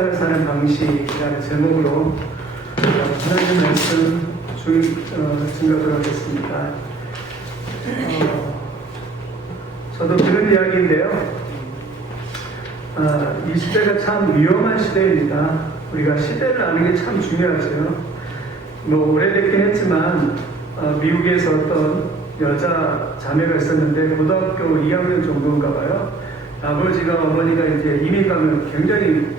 사는 방식이라는 제목으로 하나님 말씀 증거하도록 하겠습니다. 저도 들은 이야기인데요. 이 시대가 참 위험한 시대입니다. 우리가 시대를 아는 게 참 중요하죠. 오래됐긴 했지만 미국에서 어떤 여자 자매가 있었는데 고등학교 2학년 정도인가 봐요. 아버지가 어머니가 이제 이민 가면 굉장히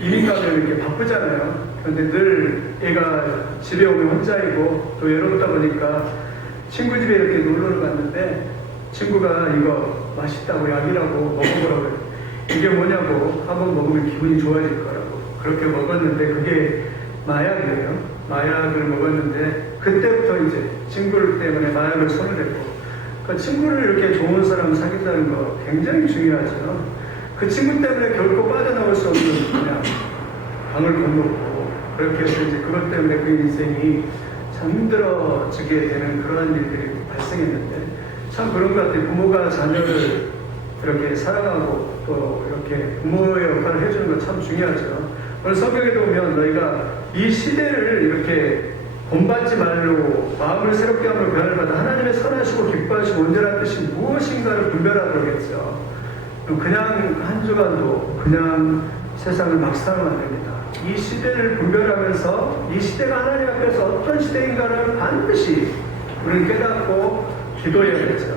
이민 가면 이렇게 바쁘잖아요. 그런데 늘 애가 집에 오면 혼자이고 또 외롭다 보니까 친구 집에 이렇게 놀러를 갔는데 친구가 이거 맛있다고 약이라고 먹어보라고 이게 뭐냐고 한번 먹으면 기분이 좋아질 거라고 그렇게 먹었는데 그게 마약이에요. 마약을 먹었는데 그때부터 이제 친구 때문에 마약을 손을 댔고 그 친구를 이렇게 좋은 사람 사귄다는 거 굉장히 중요하죠. 그 친구 때문에 결코 빠져나올 수 없는 그냥 방을 건넜고 그렇게 해서 이제 그것 때문에 그 인생이 참 힘들어지게 되는 그러한 일들이 발생했는데 참 그런 것 같아요. 부모가 자녀를 이렇게 사랑하고 또 이렇게 부모의 역할을 해주는 건 참 중요하죠. 오늘 성경에도 보면 너희가 이 시대를 이렇게 본받지 말고 마음을 새롭게 함으로 변화를 받아 하나님의 선하시고 기뻐하시고 온전한 뜻이 무엇인가를 분별하도록 했죠. 그냥 한 주간도 그냥 세상을 막 살아면 안 됩니다. 이 시대를 분별하면서 이 시대가 하나님 앞에서 어떤 시대인가를 반드시 우리는 깨닫고 기도해야겠죠.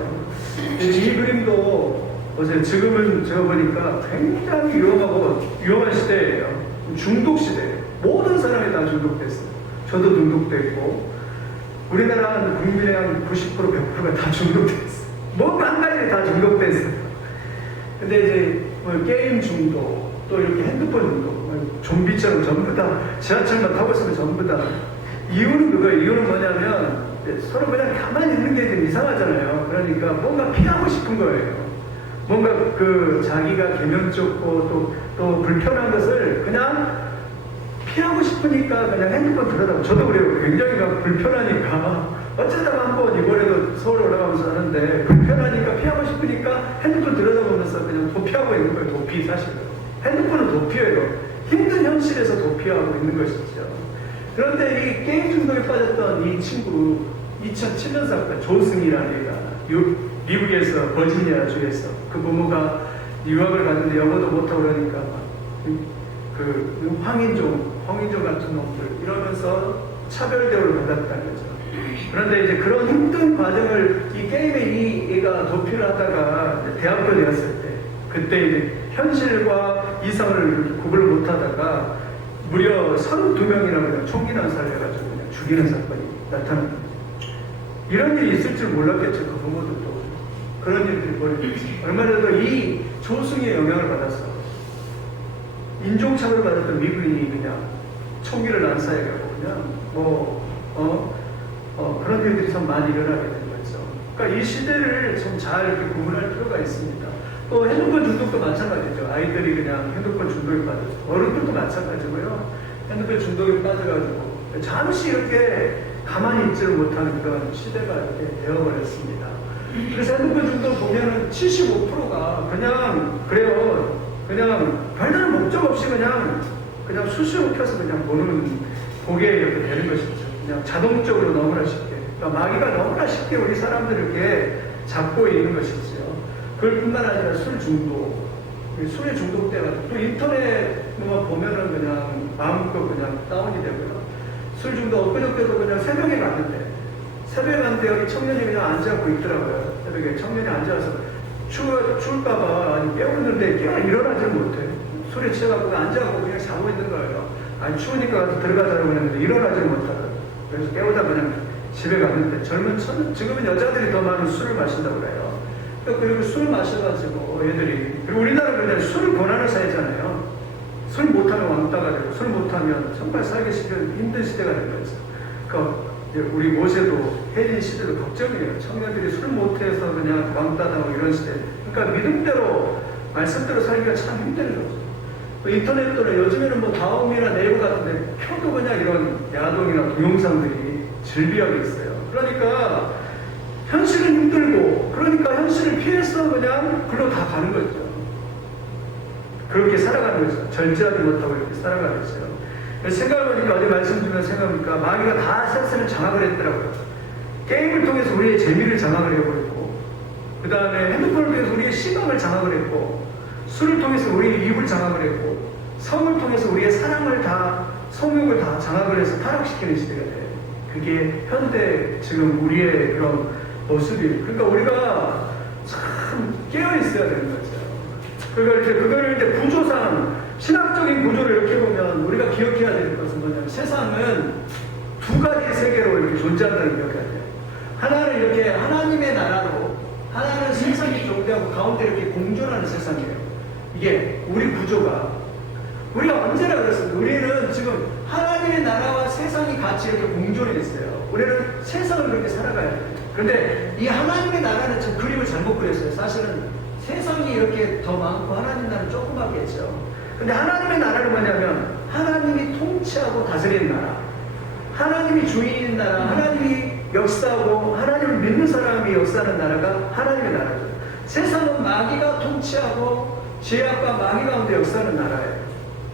이 그림도 어제 지금은 제가 보니까 굉장히 위험한 시대예요. 중독 시대. 모든 사람이 다 중독됐어요. 저도 중독됐고 우리나라 국민의 한 90% 100%가 다 중독됐어요. 뭔가 한 가지에 다 중독됐어요. 근데 이제 게임 중독, 또 이렇게 핸드폰 중독, 좀비처럼 전부 다 지하철만 타고 있으면 전부 다. 이유는 그거예요. 이유는 뭐냐면 서로 그냥 가만히 있는 게 좀 이상하잖아요. 그러니까 뭔가 피하고 싶은 거예요. 뭔가 자기가 개면쩍고 또 불편한 것을 그냥 피하고 싶으니까 그냥 핸드폰 들여다보고 저도 그래요. 굉장히 불편하니까 어쩌다가 한번 이번에도 서울 올라가면서 하는데 불편하니까 피하고 싶으니까 핸드폰 들여다보면서 그냥 도피하고 있는 거예요. 도피 사실은. 핸드폰은 도피예요. 힘든 현실에서 도피하고 있는 것이죠. 그런데 이 게임 중독에 빠졌던 이 친구 2007년 사건 조승이라는 애가 미국에서 버지니아 주에서 그 부모가 유학을 갔는데 영어도 못하고 그러니까 황인종 같은 놈들 이러면서 차별 대우를 받았다는 거죠. 그런데 이제 그런 힘든 과정을 이 게임에 이 애가 도피를 하다가 대학교 되었을 때 그때 이제 현실과 이성을 구분을 못하다가 무려 32명이나 총기 난사를 해가지고 그냥 죽이는 사건이 나타납니다. 이런 일이 있을 줄 몰랐겠죠. 그 부모들도 그런 일들이 벌어졌어요. 얼마 전에도 이 조승의 영향을 받아서 인종차별을 받았던 미국인이 그냥 총기를 난사해가고 그냥 그런 일들이 참 많이 일어나게 된 거죠. 그러니까 이 시대를 좀 잘 이렇게 구분할 필요가 있습니다. 또 핸드폰 중독도 마찬가지죠. 아이들이 그냥 핸드폰 중독에 빠졌죠. 어른들도 마찬가지고요. 핸드폰 중독에 빠져가지고 잠시 이렇게 가만히 있지를 못하는 그런 시대가 이렇게 되어버렸습니다. 그래서 핸드폰 중독 보면은 75%가 그냥 그래요. 그냥 별다른 목적 없이 그냥 수시로 켜서 그냥 보게 이렇게 되는 것이죠. 그냥 자동적으로 너무나 쉽게. 그러니까 마귀가 너무나 쉽게 우리 사람들을 이렇게 잡고 있는 것이죠. 그뿐만 아니라 술 중독, 술에 중독돼가지고 또 인터넷만 보면은 그냥 마음껏 그냥 다운이 되고요. 술 중독 엊그저께도 그냥 새벽에 갔는데 여기 청년이 그냥 앉아갖고 있더라고요. 새벽에 청년이 앉아서 추울까봐 깨우는데 일어나지를 못해. 술에 취해갖고 앉아갖고 그냥 자고 있는 거예요. 추우니까 가서 들어가자고 했는데 일어나지를 못하더라고요. 그래서 깨우다 그냥 집에 갔는데 지금은 여자들이 더 많은 술을 마신다고 그래요. 그리고 술 마셔가지고 애들이 그리고 우리나라는 그냥 술 권하는 사회잖아요. 술 못하면 왕따가 되고 술 못하면 정말 살기 힘든 시대가 된 거죠. 우리 모세도 혜린 시대도 걱정이에요. 청년들이 술 못해서 그냥 왕따당하고 이런 시대. 그러니까 믿음대로 말씀대로 살기가 참 힘든 거죠. 인터넷도 요즘에는 다음이나 네이버 같은데 켜도 그냥 이런 야동이나 동영상들이 즐비하게 있어요. 그러니까 현실은 힘들고 그러니까 현실을 피해서 그냥 글로 다 가는 거죠. 그렇게 살아가는 거죠. 절제하지 못하고 이렇게 살아가는 거죠. 생각해보니까 어제 말씀 주면 생각해보니까 마귀가 다 세상을 장악을 했더라고요. 게임을 통해서 우리의 재미를 장악을 해버렸고, 그 다음에 핸드폰을 통해서 우리의 시각을 장악을 했고, 술을 통해서 우리의 입을 장악을 했고, 성을 통해서 우리의 사랑을 다, 성욕을 다 장악을 해서 타락시키는 시대가 돼요. 그게 현대 지금 우리의 그런 모습이에요. 그러니까 우리가 참 깨어있어야 되는 거죠. 그걸 이제 구조상, 신학적인 구조를 이렇게 보면 우리가 기억해야 될 것은 뭐냐면 세상은 두 가지 세계로 이렇게 존재한다는 기억해야 돼요. 하나는 이렇게 하나님의 나라로, 하나는 세상이 존재하고 가운데 이렇게 공존하는 세상이에요. 이게 우리 구조가, 우리가 언제나 그랬습니다. 우리는 지금 하나님의 나라와 세상이 같이 이렇게 공존해 있어요. 우리는 세상을 그렇게 살아가야 돼요. 그런데 이 하나님의 나라는 참 그림을 잘못 그렸어요. 사실은 세상이 이렇게 더 많고 하나님 나라는 조그맣겠죠. 근데 하나님의 나라는 뭐냐면 하나님이 통치하고 다스리는 나라, 하나님이 주인인 나라, 하나님이 역사하고 하나님을 믿는 사람이 역사하는 나라가 하나님의 나라죠. 세상은 마귀가 통치하고 죄악과 마귀 가운데 역사하는 나라예요.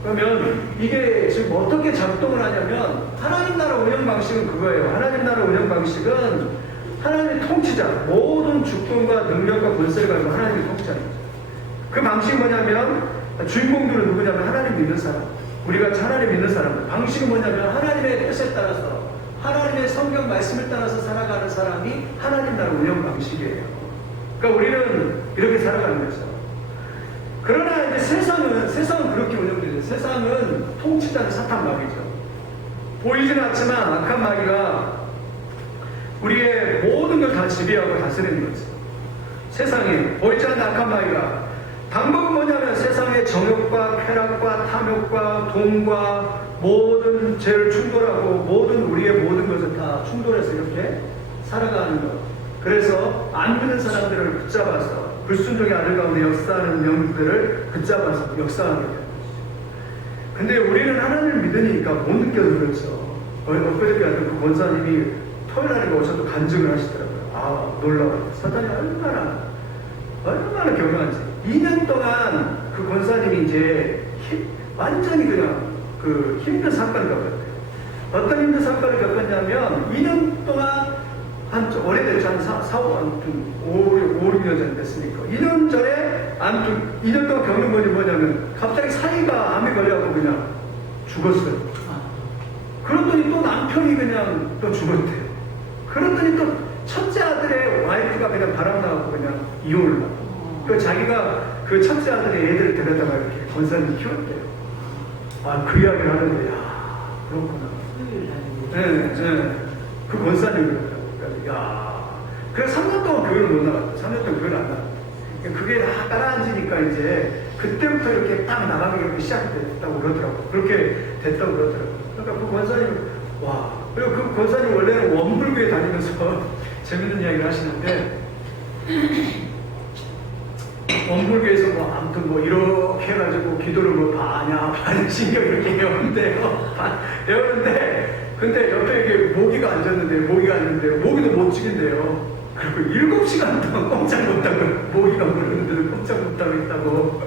그러면 이게 지금 어떻게 작동을 하냐면 하나님 나라 운영 방식은 그거예요. 하나님 나라 운영 방식은 하나님의 통치자, 모든 주권과 능력과 권세를 가지고 하나님이 통치하는 거죠. 그 방식이 뭐냐면 주인공들은 누구냐면 하나님 믿는 사람, 우리가 하나님 믿는 사람. 방식은 뭐냐면 하나님의 뜻에 따라서, 하나님의 성경 말씀을 따라서 살아가는 사람이 하나님 나라 운영 방식이에요. 그러니까 우리는 이렇게 살아가는 거죠. 그러나 이제 세상은 그렇게 운영되죠. 세상은 통치자는 사탄 마귀죠. 보이지는 않지만 악한 마귀가 우리의 모든 걸 다 지배하고 다스리는 거죠. 세상에 보이지 않는 악한 마귀가 방법은 뭐냐면 세상의 정욕과 쾌락과 탐욕과 돈과 모든 죄를 충돌하고 모든 우리의 모든 것을 다 충돌해서 이렇게 살아가는 것. 그래서 안 믿는 사람들을 붙잡아서 불순종의 아들 가운데 역사하는 영들을 붙잡아서 역사하게 되는 거죠. 근데 우리는 하나님을 믿으니까 못 느껴서 그렇죠. 엊그저께 하던 그 권사님이 토요일날에 오셔도 간증을 하시더라고요. 아, 놀라워요. 사탄이 얼마나 경건한지. 2년 동안 그 권사님이 이제 완전히 그냥 그 힘든 사건을 겪었대요. 어떤 힘든 사건을 겪었냐면 2년 동안 한 오래됐죠. 한 5, 6년 전 됐으니까. 2년 전에 2년 동안 겪는 것이 뭐냐면 갑자기 사이가 암에 걸려갖고 그냥 죽었어요. 그러더니 또 남편이 그냥 또 죽었대요. 그러더니 또 첫째 아들의 와이프가 그냥 바람나갖고 그냥 이혼을 하고. 그 자기가 그 첫째 아들의 애들을 데려다가 이렇게 권사님이 키웠대요. 아, 그 이야기를 하는데, 야, 그렇구나. 네. 그 권사님이 그러더라고요. 야. 그래서 3년 동안 교회를 못 나갔다. 3년 동안 교회를 안 나갔다. 그게 다 따라앉으니까 이제 그때부터 이렇게 딱 나가기 이렇게 시작됐다고 그러더라고요. 그렇게 됐다고 그러더라고요. 그러니까 그 권사님, 와. 그리고 그 권사님 원래는 원불교에 다니면서 재밌는 이야기를 하시는데, 원불교에서 뭐 아무튼 뭐 이렇게 해가지고 기도를 뭐 반야신경 이렇게 배우는데요. 배우는데 근데 옆에 이게 모기가 앉았는데 모기도 못 죽인대요. 그리고 7시간 동안 꼼짝 못하고 모기가 물었는데도 꼼짝 못하고 있다고.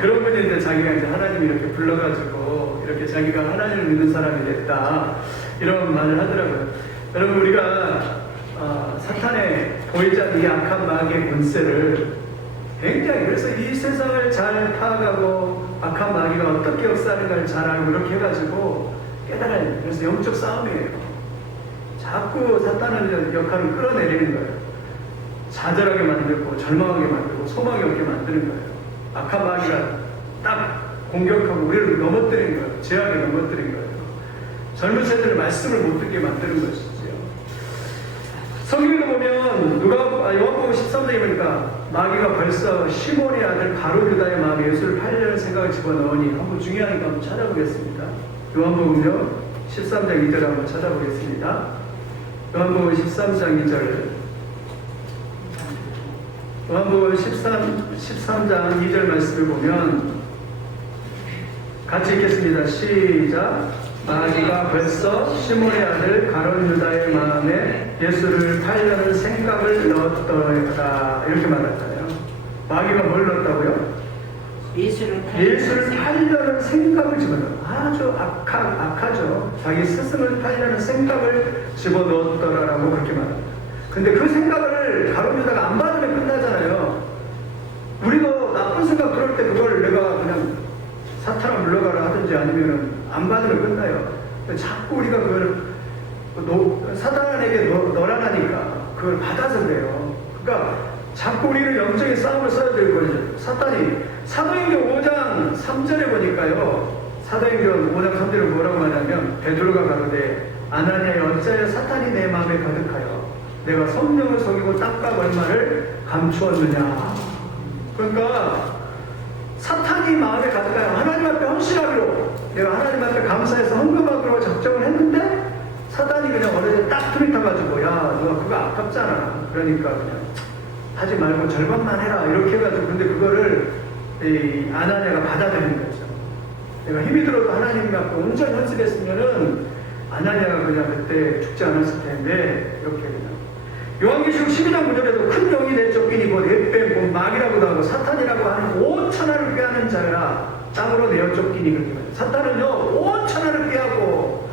그런 분이 이제 자기가 이제 하나님 이렇게 불러가지고 이렇게 자기가 하나님을 믿는 사람이 됐다 이런 말을 하더라고요. 여러분 우리가 사탄의 보이지 않는 이 악한 마귀의 권세를 굉장히 그래서 이 세상을 잘 파악하고 악한 마귀가 어떻게 역사하는가를 잘 알고 이렇게 해가지고 깨달아야 돼요. 그래서 영적 싸움이에요. 자꾸 사탄의 역할을 끌어내리는 거예요. 좌절하게 만들고 절망하게 만들고 소망이 없게 만드는 거예요. 악한 마귀가 딱 공격하고 우리를 넘어뜨리는 거예요. 죄악에 넘어뜨리는 거예요. 젊은 세대를 말씀을 못 듣게 만드는 것이죠. 성경에 보면 요한복음 13장에 보니까 마귀가 벌써 시몬의 아들 가룟 유다의 마음에 예수를 팔려는 생각을 집어넣으니 한번 중요하니까 한번 찾아보겠습니다. 요한복음요 13장 2절 한번 찾아보겠습니다. 요한복음 13장 2절 요한복음 13장 2절 말씀을 보면 같이 읽겠습니다. 시작. 마귀가 벌써 시몬의 아들 가룟 유다의 마음에 예수를 팔려는 생각을 넣었더라 이렇게 말했잖아요. 마귀가 뭘 넣었다고요? 예수를 팔려는 생각을 집어넣어. 아주 악하죠. 자기 스승을 팔려는 생각을 집어넣었더라라고 그렇게 말합니다. 근데 그 생각을 가룟 유다가 안 받으면 끝나잖아요. 우리도 나쁜 생각 들을 때 그걸 내가 그냥 사탄아 물러가라 하든지 아니면 안 받으면 끝나요. 자꾸 우리가 그걸 사탄에게 너란하니까 그걸 받아서 그래요. 그러니까 자꾸 우리는 영적인 싸움을 써야 될 거죠. 사탄이 사도행전 5장 3절에 보니까요. 사도행전 5장 3절에 뭐라고 말하냐면 베드로가 가로되 아나니아 어찌하여 사탄이 내 마음에 가득하여 내가 성령을 속이고 땅과 얼마를 감추었느냐. 그러니까 사탄이 마음에 가득하여 하나님 앞에 헌신하기로 내가 하나님 앞에 감사해서 헌금하기로 작정을 했는데 사탄이 그냥 어느새 딱 들이타가지고 야 너 그거 아깝잖아. 그러니까 그냥 하지 말고 절반만 해라 이렇게 해가지고 근데 그거를 이 아나니아가 받아들인 거죠. 내가 힘이 들어도 하나님 앞에 온전히 헌신했으면은 아나니아가 그냥 그때 죽지 않았을 텐데 이렇게 그냥 요한계시록 12장 9절에도 큰 영이 내쫓기니 곧 햇뱀 곧 마귀라고도 하고 사탄이라고 하는 5천하를 꾀하는 자라 땅으로 내어 쫓기니 그렇게 말해요. 사탄은요 5천하를 꾀하고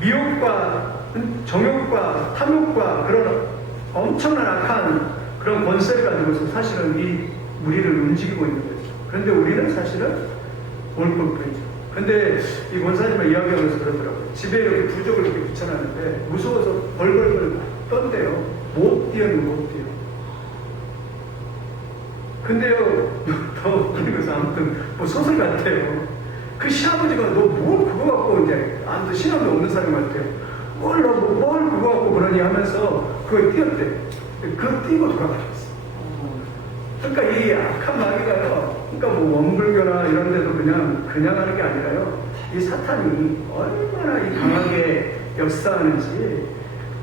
미혹과 정욕과 탐욕과 그런 엄청난 악한 그런 권세를 가지고서 사실은 이 우리를 움직이고 있는 거죠. 그런데 우리는 사실은 올법뿐이죠. 근데 이 권사님과 이야기하면서 그러더라고요. 집에 이렇게 부적을 이렇게 붙여놨는데 무서워서 벌벌벌 떤대요. 못 뛰어요, 못 뛰어. 근데요, 더 웃기는 것은 아무튼 뭐 소설 같아요. 그 시아버지가 너 뭘 그거 갖고 이제 아무튼 신앙도 없는 사람한테 뭘 그거 갖고 그러니 하면서 그걸 뛰었대. 그거 뛰고 돌아가셨어. 그러니까 이 악한 마귀가요. 그러니까 뭐 원불교나 이런 데도 그냥 하는 게 아니라요. 이 사탄이 얼마나 이 강하게 역사하는지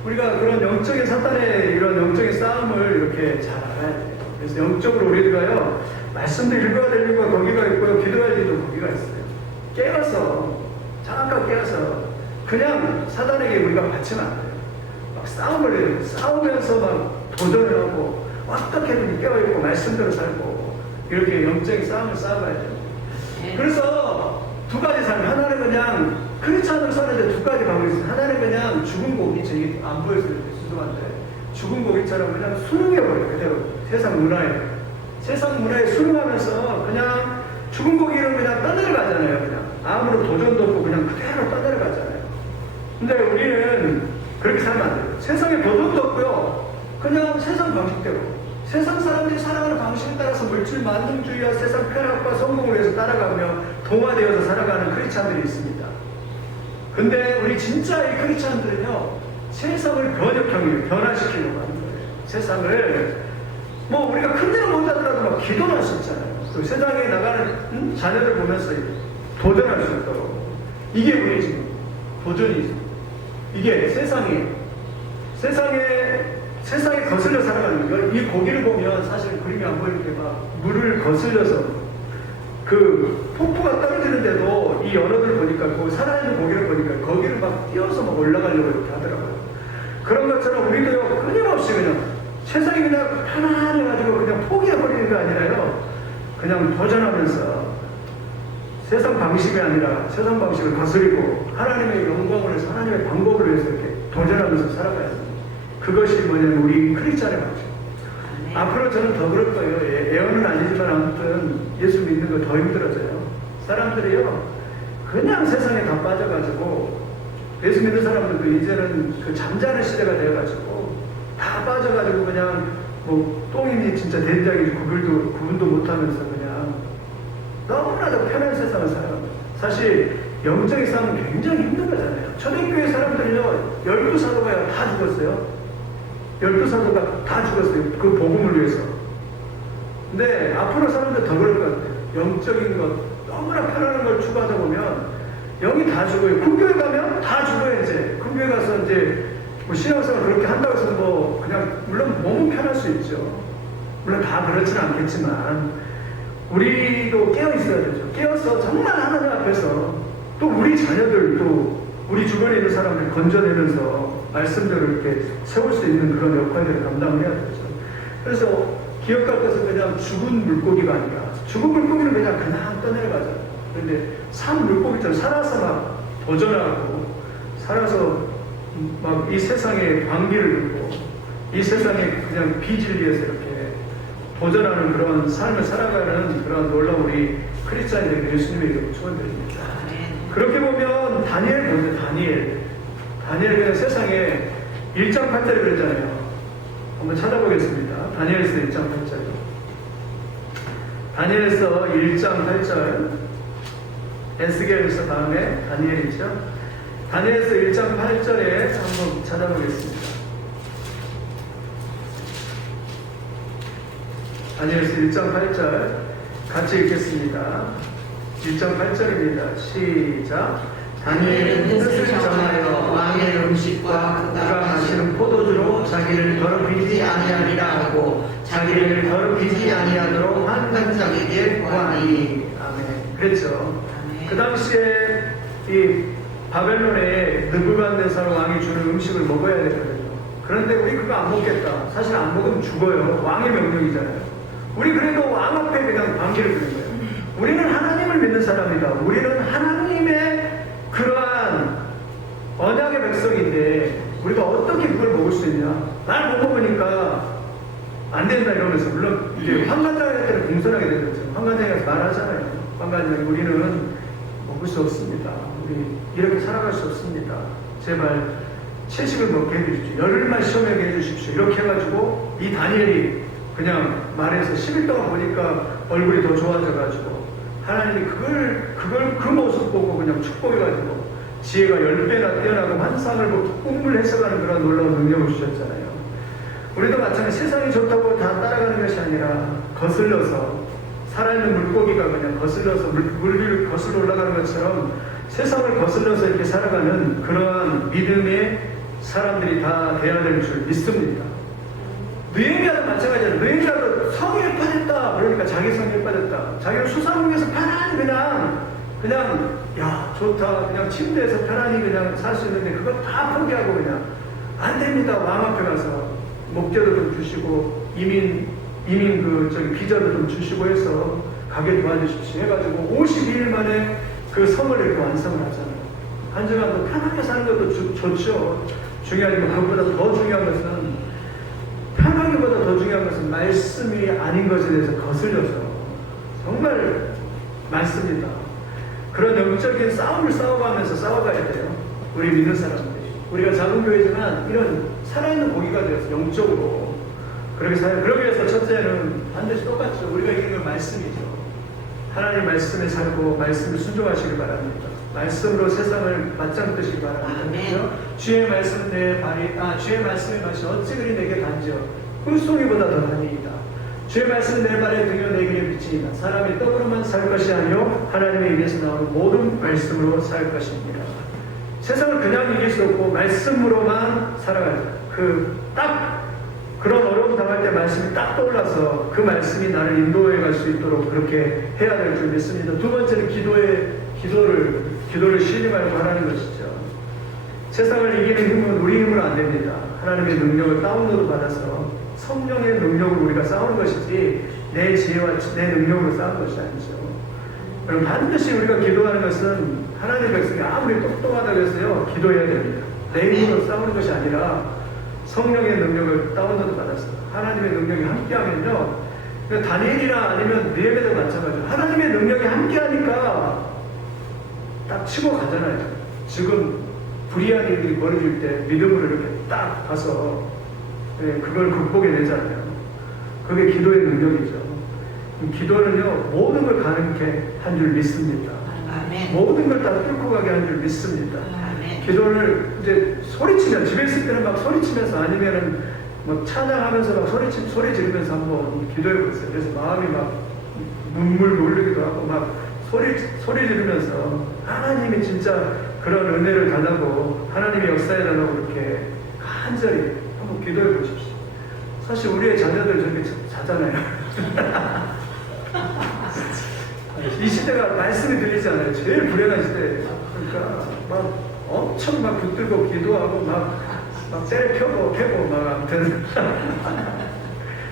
우리가 그런 영적인 사탄의 이런 영적인 싸움을 이렇게 잘 알아야 돼요. 그래서 영적으로 우리가요 말씀도 읽어야 될 이유가 거기가 있고요. 기도할 일도 거기가 있어요. 깨어서 잠깐 깨어서 그냥 사탄에게 우리가 받치면 안 돼요. 막 싸움을 해요. 싸우면서 막 도전을 하고 어떻게든 깨어있고 말씀대로 살고 이렇게 영적인 싸움을 싸워야 돼요. 그래서 두 가지 삶 하나는 그냥 크리스찬으로 사는데 두 가지 방법이 있어요. 하나는 그냥 죽은 고기죠. 이게 안 보여서 죄송한데 죽은 고기처럼 그냥 순응해버려요. 그대로 세상 문화에 순응하면서 그냥 죽은 고기를 그냥 떠내려가잖아요. 그냥 아무런 도전도 없고 그냥 그대로 떠내려가잖아요. 근데 우리는 그렇게 살면 안 돼요. 세상에 도전도 없고요. 그냥 세상 방식대로 세상 사람들이 살아가는 방식에 따라서 물질 만능주의와 세상 쾌락과 성공을 위해서 따라가며 동화되어서 살아가는 크리스찬들이 있습니다. 근데 우리 진짜 이 크리스찬들은요 세상을 변화시키려고 하는 거예요. 세상을 뭐 우리가 큰 데는 못 하더라도 막 기도는 할 수 있잖아요. 그 세상에 나가는 자녀들 보면서 도전할 수 있도록 이게 우리 지금 도전이죠. 이게 세상에 거슬려 살아가는 거예요. 이 고기를 보면 사실 그림이 안 보이는데 막 물을 거슬려서 그 폭포가 떨어지는데도 이 연어들 보니까 그 살아있는 고기를 보니까 거기를 막 뛰어서 막 올라가려고 이렇게 하더라고요. 그런 것처럼 우리도요 끊임없이 그냥 세상이 그냥 편안해가지고 그냥 포기해버리는 게 아니라요 그냥 도전하면서 세상 방식이 아니라 세상 방식을 거스리고 하나님의 영광을 위해서 하나님의 방법을 위해서 이렇게 도전하면서 살아가야 됩니다. 그것이 뭐냐면 우리 크리스찬의 방식. 앞으로 저는 더 그럴 거예요. 예언은 아니지만 아무튼 예수 믿는 거 더 힘들어져요. 사람들이요 그냥 세상에 다 빠져가지고 예수 믿는 사람들도 이제는 그 잠자는 시대가 되어가지고 다 빠져가지고 그냥 뭐 똥인지 진짜 된장인지 구분도 못하면서 그냥 너무나도 편한 세상을 살아갑니다. 사실 영적인 싸움은 굉장히 힘든 거잖아요. 초대교회 사람들은요 12사도가 다 죽었어요. 12사도가 다 죽었어요. 그 복음을 위해서. 근데 앞으로 사람들 더 그럴 것 같아요. 영적인 것 너무나 편안한 걸 추구하다 보면 영이 다 죽어요. 군교회 가면 다 죽어요. 이제 군교회 가서 이제 뭐 신앙생활 그렇게 한다고 해서 뭐 그냥 물론 몸은 편할 수 있죠. 물론 다 그렇지는 않겠지만 우리도 깨어 있어야 되죠. 깨어서 정말 하나님 앞에서 또 우리 자녀들 또 우리 주변에 있는 사람들 건져내면서 말씀대로 이렇게 세울 수 있는 그런 역할들을 감당을 해야 되죠. 그래서 기억할 것은 그냥 죽은 물고기가 아니라 죽은 물고기는 그냥 떠내려가잖아요. 그런데 산 물고기처럼 살아서 막 도전하고, 살아서 막 이 세상에 방귀를 들고, 이 세상에 그냥 빚을 위해서 이렇게 도전하는 그런 삶을 살아가는 그런 놀라운 우리 크리스찬들에게 예수님의 이름으로 축원드립니다. 그렇게 보면 다니엘 보세요. 다니엘 그냥 세상에 1장 8절에 그랬잖아요. 한번 찾아보겠습니다. 다니엘서 1장 8절. 다니엘서 1장 8절. 에스겔서 다음에 다니엘이죠. 다니엘서 1장 8절에 한번 찾아보겠습니다. 다니엘서 1장 8절 같이 읽겠습니다. 1장 8절입니다. 시작. 다니엘은 뜻을 정하여 왕의 음식과 그가 마시는 포도주로 자기를 더럽히지 아니하리라 하고 자기를 더럽히지 아니하도록 환관장에게 구하니. 아멘. 그랬죠. 그 당시에 이 바벨론에 느부갓네살 왕이 주는 음식을 먹어야 되거든요. 그런데 우리 그거 안 먹겠다. 사실 안 먹으면 죽어요. 왕의 명령이잖아요. 우리 그래도 왕 앞에 그냥 반기를 드는 거예요. 우리는 하나님을 믿는 사람이다. 우리는 하나님의 그러한 언약의 백성인데 우리가 어떻게 그걸 먹을 수 있냐? 날 못 먹으니까 안 된다 이러면서, 물론 이제 환관장한테는 공손하게 되는 거죠. 환관장에서 말하잖아요. 환관장이 우리는 먹을 수 없습니다. 우리 이렇게 살아갈 수 없습니다. 제발 채식을 먹게 해주십시오. 열흘만 시험하게 해주십시오. 이렇게 해가지고 이 다니엘이 그냥 말해서 10일 동안 보니까 얼굴이 더 좋아져가지고 하나님이 그 모습 보고 그냥 축복해가지고 지혜가 10배나 뛰어나고 환상을 보고 꿈을 해석하는 그런 놀라운 능력을 주셨잖아요. 우리도 마찬가지 세상이 좋다고 다 따라가는 것이 아니라 거슬러서 살아있는 물고기가 그냥 거슬러서 물 위를 거슬러 올라가는 것처럼 세상을 거슬러서 이렇게 살아가는 그러한 믿음의 사람들이 다 돼야 될 줄 믿습니다. 느헤미야도 마찬가지예요. 느헤미야도 성에 빠졌다. 그러니까 자기 성에 빠졌다. 자기를 수상국에서 편안히 그냥 야 좋다. 그냥 침대에서 편안히 그냥 살 수 있는데 그거 다 포기하고 그냥 안 됩니다. 왕 앞에 가서 목재도 좀 주시고 이민 비자도 좀 주시고 해서 가게 도와주십시오 해가지고 52일 만에 그 성을 이렇게 완성을 하잖아요. 한 주간도 편하게 사는 것도 좋죠. 중요하지만 그것보다 더 중요한 것은 편하기보다 더 중요한 것은 말씀이 아닌 것에 대해서 거슬려서 정말 많습니다. 그런 영적인 싸움을 싸워가면서 싸워가야 돼요. 우리 믿는 사람들이. 우리가 작은 교회지만 이런 살아있는 고기가 되어서 영적으로 그렇게 살아요. 그러기 위해서 첫째는 반드시 똑같죠. 우리가 이기는 건 말씀이죠. 하나님 말씀에 살고 말씀을 순종하시길 바랍니다. 말씀으로 세상을 맞짱뜨시기 바랍니다. 주의 말씀은 주의 말씀의 맛이 어찌 그리 내게 단지요 꿀송이보다 더 단이이다. 주의 말씀은 내 발에 등이요 내 길에 비치이다. 사람이 떡으로만 살 것이 아니요 하나님의 입에서 나오는 모든 말씀으로 살 것입니다. 세상을 그냥 이길 수 없고 말씀으로만 살아가자. 그런 어려움 당할 때 말씀이 딱 떠올라서 그 말씀이 나를 인도해 갈 수 있도록 그렇게 해야 될 줄 믿습니다. 두 번째는 기도를 쉬지 말고 하라는 것이죠. 세상을 이기는 힘은 우리 힘으로 안 됩니다. 하나님의 능력을 다운로드 받아서 성령의 능력으로 우리가 싸우는 것이지 내 지혜와 내 능력으로 싸우는 것이 아니죠. 그럼 반드시 우리가 기도하는 것은 하나님의 백성이 아무리 똑똑하다고 해서요 기도해야 됩니다. 내 힘으로 싸우는 것이 아니라 성령의 능력을 다운로드 받았어. 하나님의 능력이 함께하면요. 그러니까 다니엘이나 아니면 느헤미야도 마찬가지예요. 하나님의 능력이 함께하니까 딱 치고 가잖아요. 지금 불의한 일들이 벌어질 때 믿음으로 이렇게 딱 가서 그걸 극복해내잖아요. 그게 기도의 능력이죠. 기도는요 모든 걸 가능케 한 줄 믿습니다. 아멘. 모든 걸 다 뚫고 가게 한 줄 믿습니다. 기도를 이제 소리치면 집에 있을 때는 막 소리치면서 아니면은 뭐 찬양하면서 막 소리 지르면서 한번 기도해 보세요. 그래서 마음이 막 눈물 놀리기도 하고 막 소리 지르면서 하나님이 진짜 그런 은혜를 달라고 하나님의 역사에 달라고 이렇게 간절히 한번 기도해 보십시오. 사실 우리의 자녀들 저렇게 자잖아요. 이 시대가 말씀이 들리지 않아요. 제일 불행한 시대예요. 그러니까 막 엄청 막 붙들고 기도하고 막 때려 펴고 패고 막 아무튼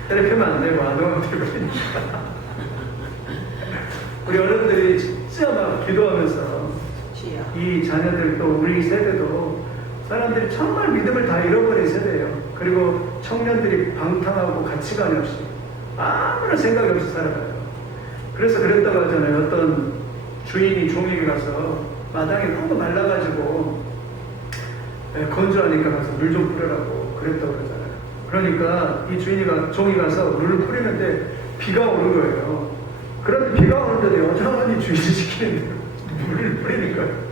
때려 펴면 안 되고 안 오면 되고 우리 어른들이 진짜 막 기도하면서 이 자녀들 또 우리 세대도 사람들이 정말 믿음을 다 잃어버린 세대예요. 그리고 청년들이 방탕하고 가치관이 없이 아무런 생각이 없이 살아가요. 그래서 그랬다고 하잖아요. 어떤 주인이 종에게 가서 마당이 너무 말라가지고 건조하니까 가서 물 좀 뿌려라고 그랬다고 그러잖아요. 그러니까 이 종이 가서 물을 뿌리는데 비가 오는 거예요. 그런데 비가 오는데 여전히 주인이 시키는데 물을 뿌리는 거예요.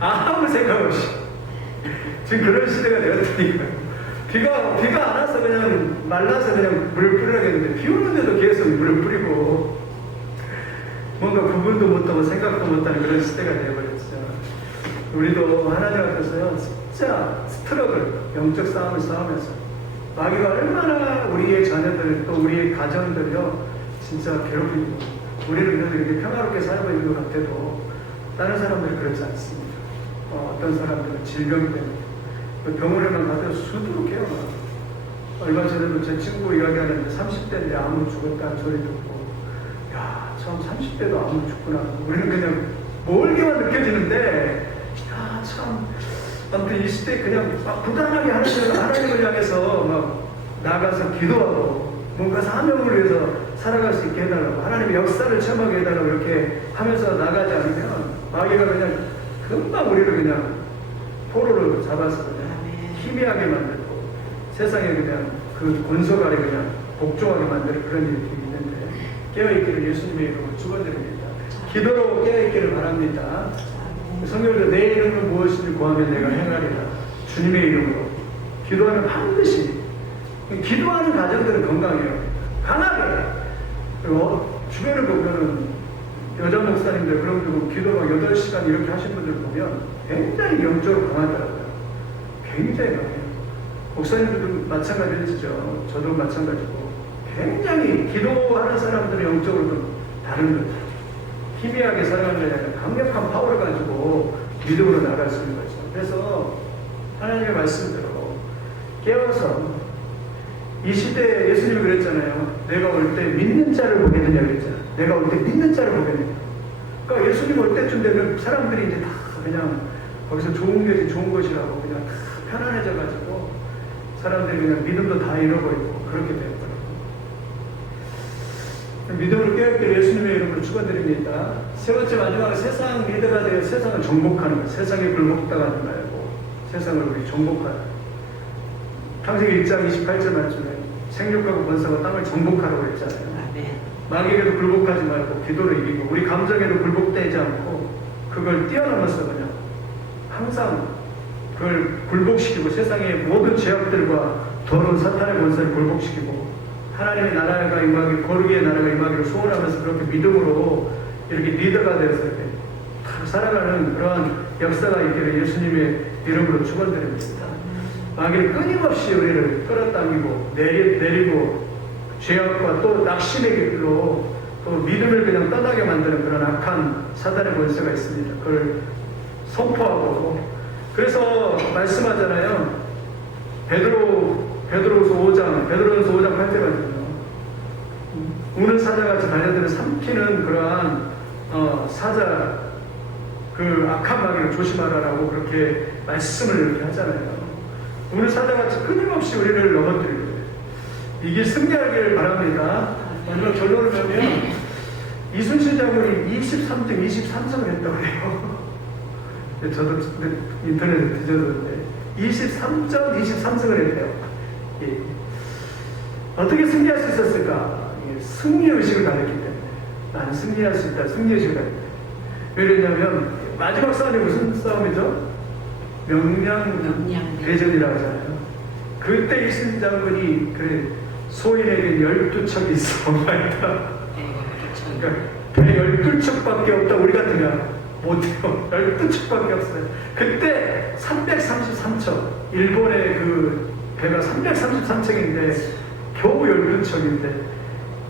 아무 생각 없이. 지금 그런 시대가 되었으니까요. 비가 안 와서 그냥 말라서 그냥 물을 뿌리라겠는데 비 오는데도 계속 물을 뿌리고 뭔가 구분도 못하고 생각도 못하는 그런 시대가 되어버렸죠. 우리도 하나님 앞에서요 진짜 스트러글, 영적 싸움을 싸우면서 마귀가 얼마나 우리의 자녀들 또 우리의 가정들요 진짜 괴롭히고 우리를 그래도 이렇게 평화롭게 살고 있는 것 같아도 다른 사람들은 그렇지 않습니다. 어떤 사람들은 질병 때문에 병원에만 가도 수두룩해요. 얼마 전에도 제 친구 이야기하는데 30대인데 아무 죽었다는 소리 듣고 야, 참 30대도 아무 죽구나. 우리는 그냥 멀게만 느껴지는데 야, 참 아무튼 20대 그냥 막 부단하게 하나님을 향해서 막 나가서 기도하고 뭔가 사명을 위해서 살아갈 수 있게 해달라고 하나님의 역사를 체험하게 해달라고 이렇게 하면서 나가지 않으면 마귀가 그냥 금방 우리를 그냥 포로로 잡아서 그냥 희미하게 만들고 세상에 그냥 그 권속 아래 그냥 복종하게 만드는 그런 일들이 있는데 깨어있기를 예수님의 이름으로 축원드립니다. 기도로 깨어있기를 바랍니다. 성경에도 내 이름은 무엇인지 구하면 내가 행하리라. 주님의 이름으로 기도하면 반드시 기도하는 가정들은 건강해요. 강하게. 그리고 주변을 보면은 여자 목사님들 그런 분들 기도 막 8시간 이렇게 하신 분들 보면 굉장히 영적으로 강하더라고요. 굉장히 강해요. 목사님들도 마찬가지죠. 저도 마찬가지고 굉장히 기도하는 사람들은 영적으로 좀 다른 거죠. 희미하게 살아가는 게 아니라 강력한 파워를 가지고 믿음으로 나갈 수 있는 거죠. 그래서 하나님의 말씀대로 깨워서 이 시대에 예수님이 그랬잖아요. 내가 올 때 믿는 자를 보겠느냐 그랬잖아요. 내가 올 때 믿는 자를 보겠느냐. 그러니까 예수님 올 때쯤 되면 사람들이 이제 다 그냥 거기서 좋은 것이 좋은 것이라고 그냥 다 편안해져가지고 사람들이 그냥 믿음도 다 잃어버리고 그렇게 되었더라고요. 믿음으로 깨어있기를 예수님의 이름으로 축원드립니다. 세 번째 마지막으로 세상 리더가 되어 세상을 정복하는 것. 세상에 굴복당하지 말고 세상을 우리 정복하는. 창세기 1장 28절 말씀에 생육하고 번성하고 땅을 정복하라고 했잖아요. 마귀에게도 굴복하지 말고 기도를 이기고 우리 감정에도 굴복되지 않고 그걸 뛰어넘어서 그냥 항상 그걸 굴복시키고 세상의 모든 죄악들과 더러운 사탄의 권세를 굴복시키고 하나님의 나라가 임하기, 거룩의 나라가 임하기를 소원하면서 그렇게 믿음으로 이렇게 리더가 되어서 이렇게 살아가는 그러한 역사가 있기를 예수님의 이름으로 축원드립니다. 마귀는 끊임없이 우리를 끌어당기고 내리고 죄악과 또 낙심의 길로 또 믿음을 그냥 떠나게 만드는 그런 악한 사단의 권세가 있습니다. 그걸 선포하고 그래서 말씀하잖아요. 베드로후서 5장 8절까지요. 우는 사자같이 달려드는 삼키는 그러한 사자 그 악한 마귀를 조심하라라고 그렇게 말씀을 이렇게 하잖아요. 우는 사자같이 끊임없이 우리를 넘어뜨리고 이게 승리하기를 바랍니다. 마지막 결론을 보면 이순신 장군이 23승을 했다고 해요. 저도 인터넷에 뒤졌는데 23승을 했대요. 예. 어떻게 승리할 수 있었을까? 승리의식을 가졌기 때문에 나는 승리할 수 있다. 승리의식을 가졌기 때문에. 왜냐하면 마지막 싸움이 무슨 싸움이죠? 명량대전이라고 하잖아요. 그때 이순신 장군이 그래 소인에게 12척이 있어 말이다. 그러니까 12척밖에 없다. 우리 같으면 못해요. 12척밖에 없어요. 그때 333척 일본의 그 배가 333척인데 겨우 12척인데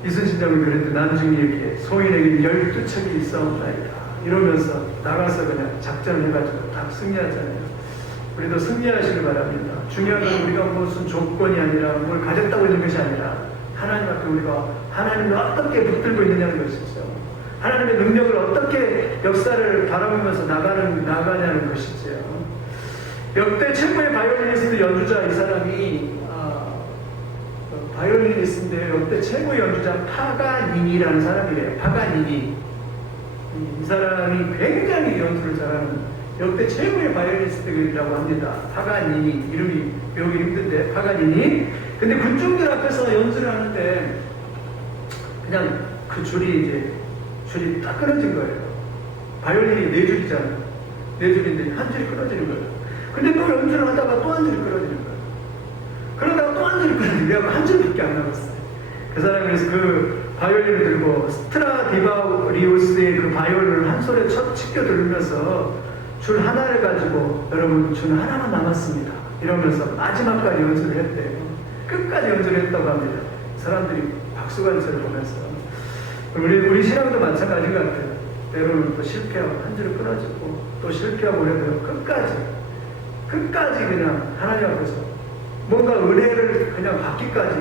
이순신 장군이 그랬는데 나중에 이렇게 소인에게 12척이 있어옵나이다 이러면서 나가서 그냥 작전을 해가지고 다 승리하잖아요. 우리도 승리하시길 바랍니다. 중요한 건 우리가 무슨 조건이 아니라 뭘 가졌다고 있는 것이 아니라 하나님 앞에 우리가 하나님이 어떻게 붙들고 있느냐는 것이죠. 하나님의 능력을 어떻게 역사를 바라보면서 나가냐는 것이죠. 역대 최고의 바이올리니스트 연주자 이 사람이 바이올리니스트인데 역대 최고의 연주자 파가니니라는 사람이래요. 파가니니. 이 사람이 굉장히 연주를 잘하는 역대 최고의 바이올리니스트라고 합니다. 파가니니. 이름이 배우기 힘든데 파가니니. 근데 군중들 앞에서 연주를 하는데 그냥 그 줄이 딱 끊어진 거예요. 바이올린이 4줄이잖아요. 4줄인데 한 줄이 끊어지는 거예요. 근데 또 연주를 하다가 또 한 줄이 끊어지는 거예요. 그러다가 또 한 줄이 끊어지는 거예요. 한 줄밖에 안 남았어요. 그 사람이 그래서 그 바이올린을 들고 스트라디바리우스의 그 바이올린을 한 손에 치켜 들으면서 줄 하나를 가지고 여러분 줄 하나만 남았습니다. 이러면서 마지막까지 연주를 했대요. 끝까지 연주를 했다고 합니다. 사람들이 박수관처럼 보면서. 우리 신앙도 마찬가지인 것 같아요. 때로는 또 실패하고 한 줄이 끊어지고 또 실패하고 그래도 끝까지 그냥 하나님 앞에서 뭔가 은혜를 그냥 받기까지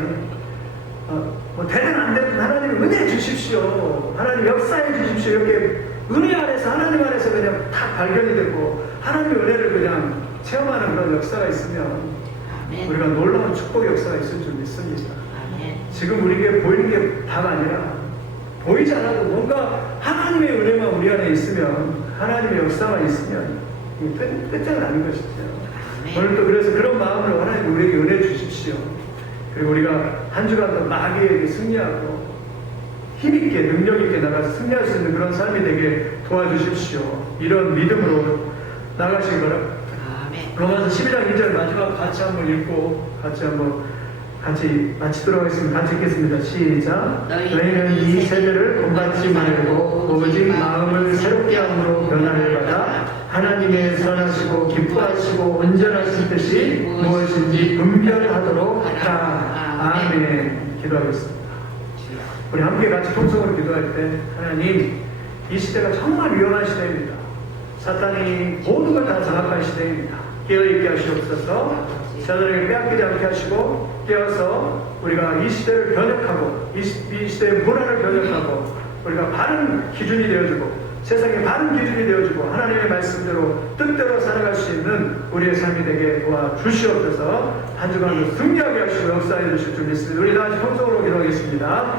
뭐 되든 안 되든 하나님 은혜 주십시오. 하나님 역사해 주십시오. 이렇게 은혜 안에서 하나님 안에서 그냥 다 발견이 되고 하나님의 은혜를 그냥 체험하는 그런 역사가 있으면 아멘. 우리가 놀라운 축복의 역사가 있을 줄 믿습니다. 아멘. 지금 우리에게 보이는 게 다가 아니라 보이지 않아도 뭔가 하나님의 은혜만 우리 안에 있으면 하나님의 역사만 있으면 끝장은 아닌 것이죠. 오늘 또 그래서 그런 마음으로 하나님 우리에게 은혜 주십시오. 그리고 우리가 한 주간도 마귀에게 승리하고 힘있게 능력있게 나가서 승리할 수 있는 그런 삶이 되게 도와주십시오. 이런 믿음으로 나가시기 바랍니다. 로마서 11장 2절 마지막 같이 한번 읽고 같이 마치도록 하겠습니다. 같이 읽겠습니다. 시작. 너희는 이 세대를 본받지 말고 오직 마음을 새롭게 함으로 변화를 받아 하나님의 선하시고 기뻐하시고 온전하신 뜻이 무엇인지 분별하도록 하라. 아멘. 기도하겠습니다. 우리 함께 같이 통성으로 기도할 때 하나님, 이 시대가 정말 위험한 시대입니다. 사탄이 모든 걸 다 장악한 시대입니다. 깨어있게 하시옵소서. 저들에게 빼앗기지 않게 하시고 깨어서 우리가 이 시대를 변혁하고 이 시대의 문화를 변혁하고 우리가 바른 기준이 되어주고 세상의 바른 기준이 되어주고 하나님의 말씀대로 뜻대로 살아갈 수 있는 우리의 삶이 되게 도와주시옵소서. 한 주간도 승리하게 하시고 역사해 주실 줄 믿습니다. 우리 다 같이 통성으로 기도하겠습니다.